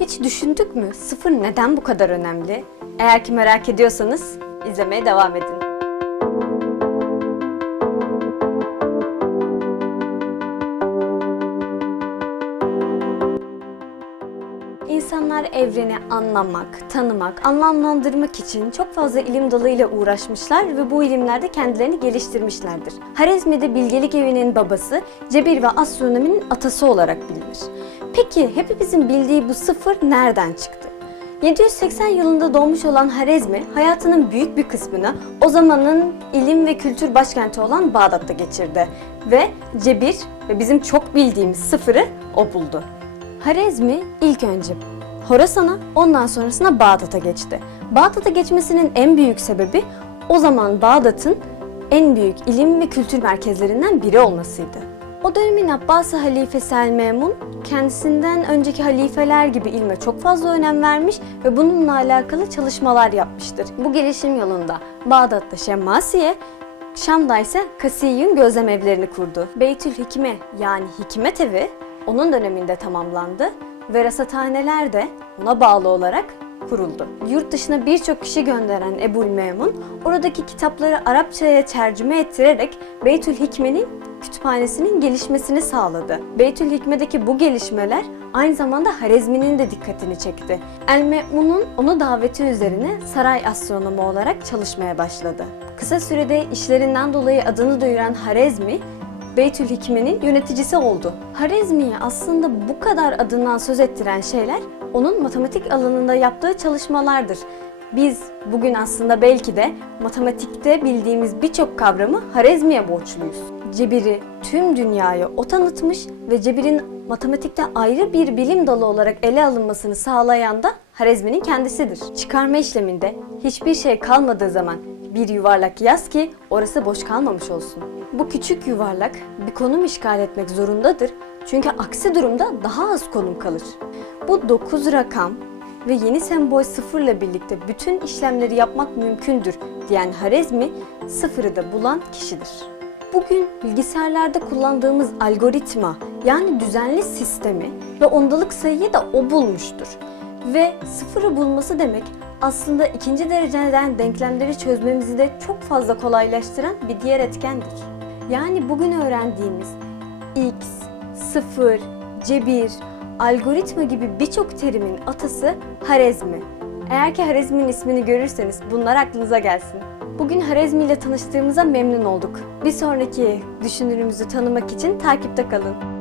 Hiç düşündük mü sıfır neden bu kadar önemli? Eğer ki merak ediyorsanız izlemeye devam edin. İnsanlar evreni anlamak, tanımak, anlamlandırmak için çok fazla ilim dalıyla uğraşmışlar ve bu ilimlerde kendilerini geliştirmişlerdir. Harizmi'de bilgelik evinin babası, cebir ve astronominin atası olarak bilinir. Peki hepimizin bildiği bu sıfır nereden çıktı? 780 yılında doğmuş olan Harezmi, hayatının büyük bir kısmını o zamanın ilim ve kültür başkenti olan Bağdat'ta geçirdi. Ve Cebir ve bizim çok bildiğimiz sıfırı o buldu. Harezmi ilk önce Horasan'a ondan sonrasında Bağdat'a geçti. Bağdat'a geçmesinin en büyük sebebi o zaman Bağdat'ın en büyük ilim ve kültür merkezlerinden biri olmasıydı. O dönemin Abbasi halifesi El Memun kendisinden önceki halifeler gibi ilme çok fazla önem vermiş ve bununla alakalı çalışmalar yapmıştır. Bu gelişim yolunda Bağdat'ta Şemmasiye, Şam'da ise Kasiyun gözlem evlerini kurdu. Beytül Hikme yani Hikmet Evi onun döneminde tamamlandı ve rasathaneler de ona bağlı olarak kuruldu. Yurt dışına birçok kişi gönderen Ebul Memun, oradaki kitapları Arapçaya tercüme ettirerek Beytül Hikme'nin kütüphanesinin gelişmesini sağladı. Beytül Hikme'deki bu gelişmeler aynı zamanda Harezmi'nin de dikkatini çekti. El Me'mun'un onu daveti üzerine saray astronomu olarak çalışmaya başladı. Kısa sürede işlerinden dolayı adını duyuran Harezmi, Beytül Hikme'nin yöneticisi oldu. Harezmi'ye aslında bu kadar adından söz ettiren şeyler onun matematik alanında yaptığı çalışmalardır. Biz bugün aslında belki de matematikte bildiğimiz birçok kavramı Harezmi'ye borçluyuz. Cebiri tüm dünyaya o tanıtmış ve cebirin matematikte ayrı bir bilim dalı olarak ele alınmasını sağlayan da Harezmi'nin kendisidir. Çıkarma işleminde hiçbir şey kalmadığı zaman bir yuvarlak yaz ki orası boş kalmamış olsun. Bu küçük yuvarlak bir konum işgal etmek zorundadır çünkü aksi durumda daha az konum kalır. Bu 9 rakam ve yeni sembol sıfırla birlikte bütün işlemleri yapmak mümkündür diyen Harezmi sıfırı da bulan kişidir. Bugün bilgisayarlarda kullandığımız algoritma yani düzenli sistemi ve ondalık sayıyı da o bulmuştur. Ve sıfırı bulması demek aslında ikinci dereceden denklemleri çözmemizi de çok fazla kolaylaştıran bir diğer etkendir. Yani bugün öğrendiğimiz x, sıfır, cebir, algoritma gibi birçok terimin atası Harezmi. Eğer ki Harezmi'nin ismini görürseniz bunlar aklınıza gelsin. Bugün Harezmi ile tanıştığımıza memnun olduk. Bir sonraki düşünürümüzü tanımak için takipte kalın.